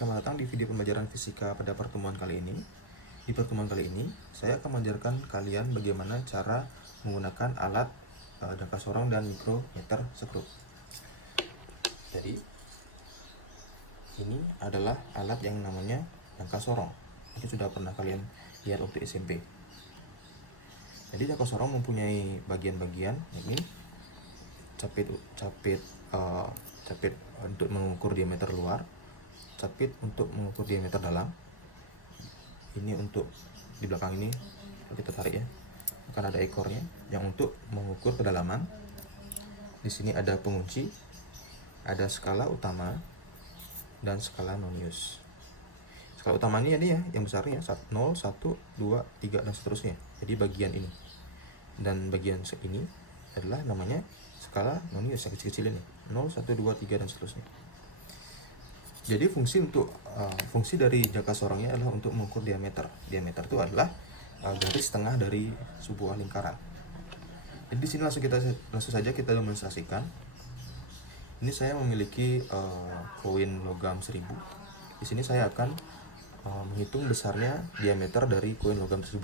Selamat datang di video pembelajaran fisika pada pertemuan kali ini. Di pertemuan kali ini, saya akan mengajarkan kalian bagaimana cara menggunakan alat jangka sorong dan mikrometer sekrup. Jadi, ini adalah alat yang namanya jangka sorong. Itu sudah pernah kalian lihat waktu SMP. Jadi, jangka sorong mempunyai bagian-bagian, ini capit untuk mengukur diameter luar, capit untuk mengukur diameter dalam. Ini untuk di belakang ini, kalau kita tarik ya, akan ada ekornya yang untuk mengukur kedalaman. Di sini ada pengunci, ada skala utama dan skala nonius. Skala utama ini ya, yang besarnya 0, 1, 2, 3 dan seterusnya. Jadi bagian ini dan bagian ini adalah namanya skala nonius yang kecil-kecil ini, 0, 1, 2, 3 dan seterusnya. Jadi fungsi dari jangka sorongnya adalah untuk mengukur diameter. Diameter itu adalah garis tengah dari sebuah lingkaran. Jadi di sini langsung saja kita demonstrasikan. Ini saya memiliki koin logam 1000. Di sini saya akan menghitung besarnya diameter dari koin logam 1000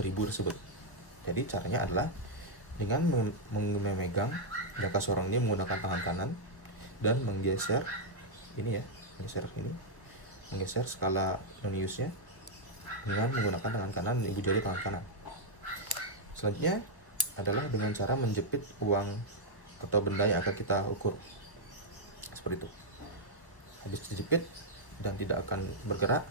tersebut. Jadi caranya adalah dengan memegang jangka sorong ini menggunakan tangan kanan dan menggeser ini ya, menggeser skala noniusnya dengan menggunakan tangan kanan dan ibu jari tangan kanan. Selanjutnya adalah dengan cara menjepit uang atau benda yang akan kita ukur seperti itu. Habis dijepit dan tidak akan bergerak,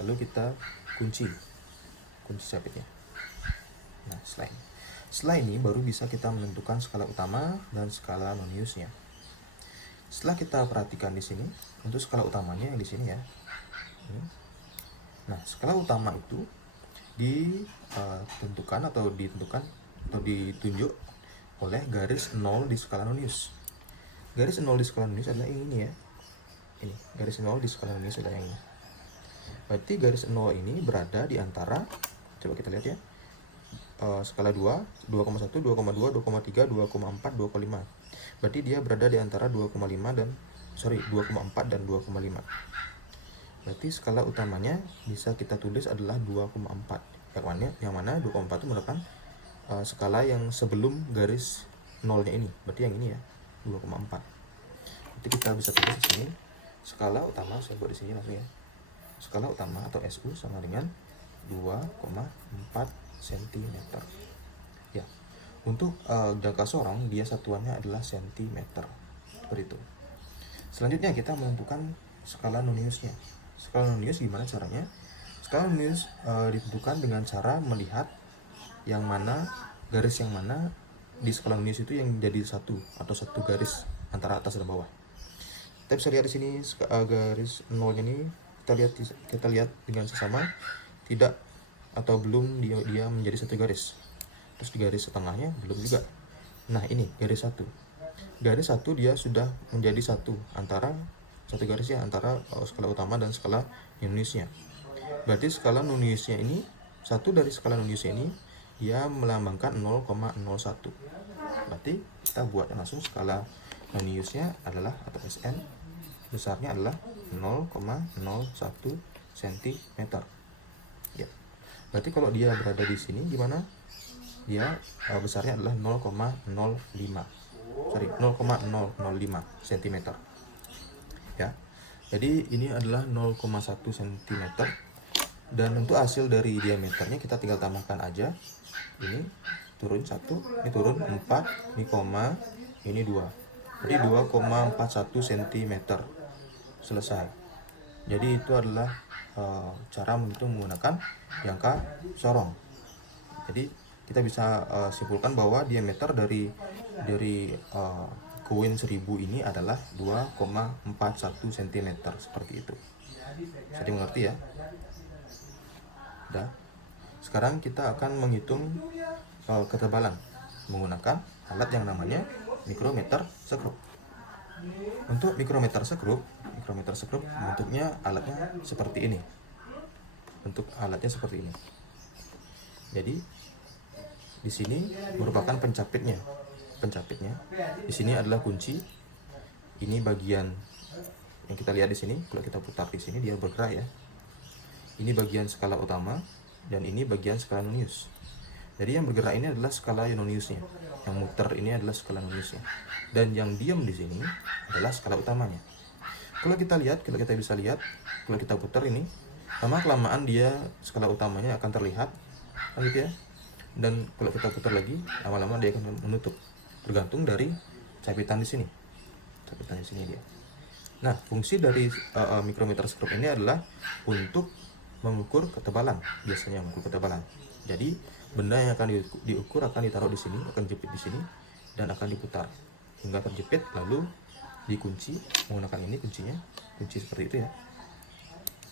lalu kita kunci capitnya. Nah, setelah ini baru bisa kita menentukan skala utama dan skala noniusnya. Setelah kita perhatikan di sini, untuk skala utamanya yang di sini ya. Nah, skala utama itu ditunjuk oleh garis 0 di skala nonius. Garis 0 di skala nonius adalah ini ya. Ini, garis 0 di skala nonius adalah yang ini. Berarti garis 0 ini berada di antara, coba kita lihat ya, skala 2, 2,1, 2,2, 2,3, 2,4, 2,5. Berarti dia berada di antara 2,4 dan 2,5. Berarti skala utamanya bisa kita tulis adalah 2,4. Yang mana 2,4 itu merupakan skala yang sebelum garis nolnya ini. Berarti yang ini ya, 2,4. Nanti kita bisa tulis di sini skala utama, saya buat di sini langsung ya. Skala utama atau SU sama dengan 2,4 cm. Ya. Untuk jangka sorong dia satuannya adalah sentimeter. Seperti itu. Selanjutnya kita menentukan skala noniusnya. Skala nonius gimana caranya? Skala nonius ditentukan dengan cara melihat garis yang mana di skala nonius itu yang jadi satu atau satu garis antara atas dan bawah. Kita bisa lihat di sini garis nolnya ini kita lihat dengan sesama tidak atau belum dia menjadi satu garis. Terus di garis setengahnya belum juga. Nah, ini garis 1. Garis 1 dia sudah menjadi satu garisnya antara skala utama dan skala noniusnya. Berarti skala noniusnya ini, satu dari skala noniusnya ini dia melambangkan 0,01. Berarti kita buat langsung skala noniusnya adalah, atau SN besarnya adalah 0,01 cm. Ya. Berarti kalau dia berada di sini gimana? Dia besarnya adalah 0,05 cm. Ya. Jadi ini adalah 0,1 cm. Dan untuk hasil dari diameternya kita tinggal tambahkan aja. Ini turun 1, ini turun 4, ini koma, ini 2. Jadi 2,41 cm. Selesai. Jadi itu adalah cara menggunakan jangka sorong. Jadi kita bisa simpulkan bahwa diameter dari koin 1000 ini adalah 2,41 cm, seperti itu. Jadi mengerti ya? Udah. Sekarang kita akan menghitung ketebalan menggunakan alat yang namanya mikrometer sekrup. Untuk mikrometer sekrup bentuknya alatnya seperti ini. Bentuk alatnya seperti ini. Jadi di sini merupakan pencapitnya. Di sini adalah kunci. Ini bagian Yang kita lihat di sini, kalau kita putar di sini dia bergerak ya. Ini bagian skala utama dan ini bagian skala nonius. Jadi yang bergerak ini adalah skala noniusnya. Yang muter ini adalah skala noniusnya. Dan yang diam di sini adalah skala utamanya. Kalau kita lihat, kalau kita bisa lihat, kalau kita putar ini, lama-kelamaan dia skala utamanya akan terlihat, gitu ya. Dan kalau kita putar lagi, lama-lama dia akan menutup. Tergantung dari capitan di sini. Capitan di sini dia. Nah, fungsi dari mikrometer skrup ini adalah untuk mengukur ketebalan, biasanya mengukur ketebalan. Jadi benda yang akan diukur akan ditaruh di sini, akan dijepit di sini dan akan diputar hingga terjepit, lalu dikunci menggunakan ini kuncinya, kunci seperti itu ya.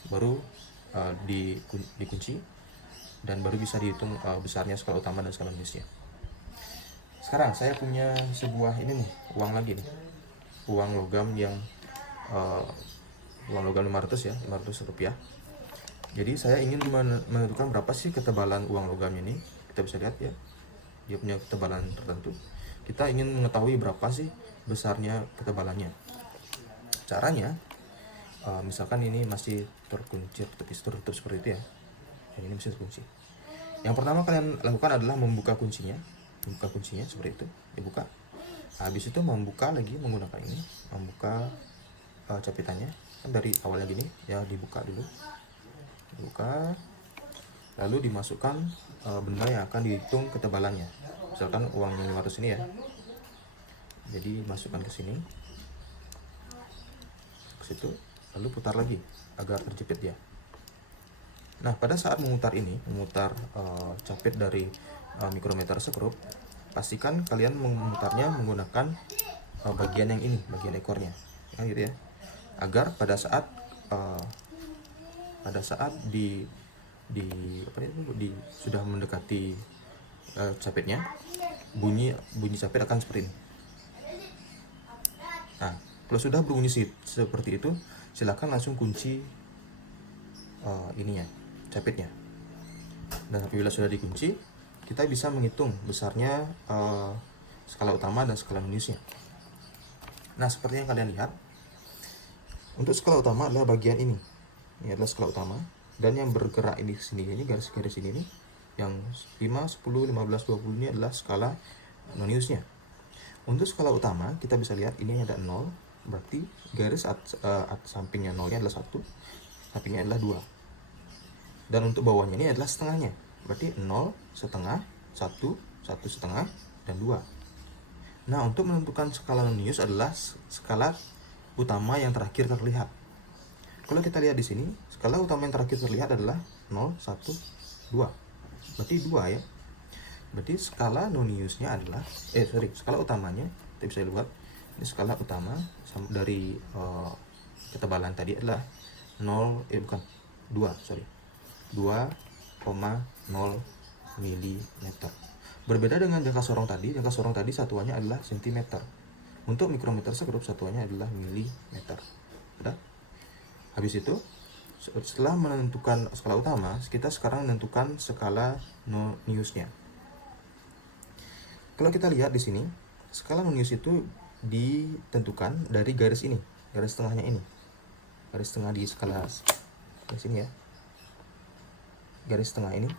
Baru dikunci dan baru bisa dihitung besarnya skala utama dan skala noniusnya. Sekarang saya punya sebuah ini nih, uang lagi nih, uang logam yang uang logam 500 ya, 500 rupiah. Jadi saya ingin menentukan berapa sih ketebalan uang logamnya ini. Kita bisa lihat ya, dia punya ketebalan tertentu. Kita ingin mengetahui berapa sih besarnya ketebalannya. Caranya, misalkan ini masih terkunci, tertutup seperti itu ya. Dan ini masih terkunci. Yang pertama kalian lakukan adalah membuka kuncinya. Membuka kuncinya seperti itu, dibuka. Habis itu membuka lagi menggunakan ini, membuka capitannya. Kan dari awalnya gini ya, dibuka dulu. Buka, lalu dimasukkan benda yang akan dihitung ketebalannya. Misalkan uang yang 500 ini ya. Jadi masukkan ke sini, ke situ, lalu putar lagi agar terjepit dia. Nah, pada saat memutar ini, memutar capit dari mikrometer skrup, pastikan kalian memutarnya menggunakan bagian yang ini, bagian ekornya, kan gitu ya. Agar pada saat sudah mendekati capitnya, bunyi capit akan seperti ini. Nah, kalau sudah berbunyi seperti itu, silakan langsung kunci ininya, capitnya. Dan apabila sudah dikunci, kita bisa menghitung besarnya skala utama dan skala noniusnya. Nah, seperti yang kalian lihat, untuk skala utama adalah bagian ini. Ini adalah skala utama, dan yang bergerak ini sini, ini garis-garis ini nih, yang 5, 10, 15, 20 ini adalah skala noniusnya. Untuk skala utama kita bisa lihat ini ada 0, berarti garis sampingnya 0-nya adalah 1, sampingnya adalah 2. Dan untuk bawahnya ini adalah setengahnya, berarti 0, setengah, 1, 1 setengah, dan 2. Nah, untuk menentukan skala nonius adalah skala utama yang terakhir terlihat. Kalau kita lihat di sini, skala utama yang terakhir terlihat adalah 0, 1, 2. Berarti 2 ya. Berarti skala noniusnya adalah skala utamanya, kita bisa lihat ini skala utama dari ketebalan tadi adalah 2,0 mm. Berbeda dengan jangka sorong tadi satuannya adalah cm. Untuk mikrometer skrup satuannya adalah milimeter. Sudah? Habis itu, setelah menentukan skala utama, kita sekarang menentukan skala noniusnya. Kalau kita lihat di sini, skala nonius itu ditentukan dari garis ini, garis tengahnya ini. Garis tengah di skala garis ini ya. Garis tengah ini.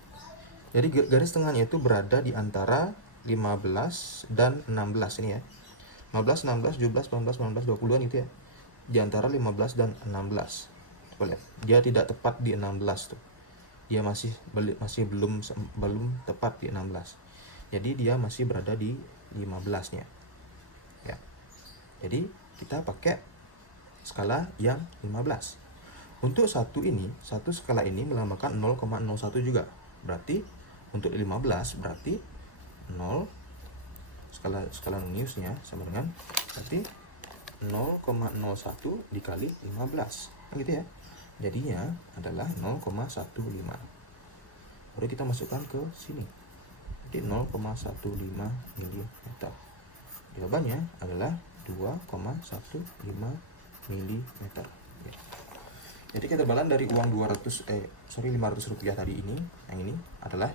Jadi garis tengahnya itu berada di antara 15 dan 16 ini ya. 15, 16, 17, 18, 19, 20-an itu ya. Di antara 15 dan 16. Coba lihat. Dia tidak tepat di 16 tuh. Dia masih belum tepat di 16. Jadi dia masih berada di 15-nya. Ya. Jadi kita pakai skala yang 15. Untuk satu skala ini melambangkan 0,01 juga. Berarti untuk 15 berarti 0 skala noniusnya sama dengan berarti 0,01 dikali 15. Gitu ya. Jadinya adalah 0,15. Baru kita masukkan ke sini. Jadi 0,15 mm. Jawabannya adalah 2,15 mm. Ya. Jadi ketebalan dari uang 500 rupiah tadi ini, yang ini adalah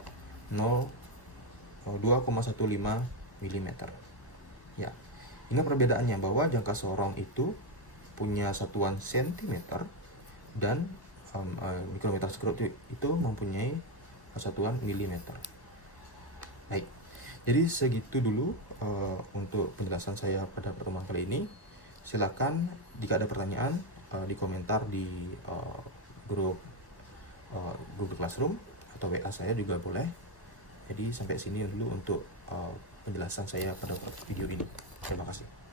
2,15 mm. Ya. Ingat perbedaannya bahwa jangka sorong itu punya satuan sentimeter dan mikrometer screw itu mempunyai satuan milimeter. Baik, jadi segitu dulu untuk penjelasan saya pada pertemuan kali ini. Silakan jika ada pertanyaan di komentar di grup Google Classroom atau WA saya juga boleh. Jadi sampai sini dulu untuk penjelasan saya pada video ini. Terima kasih.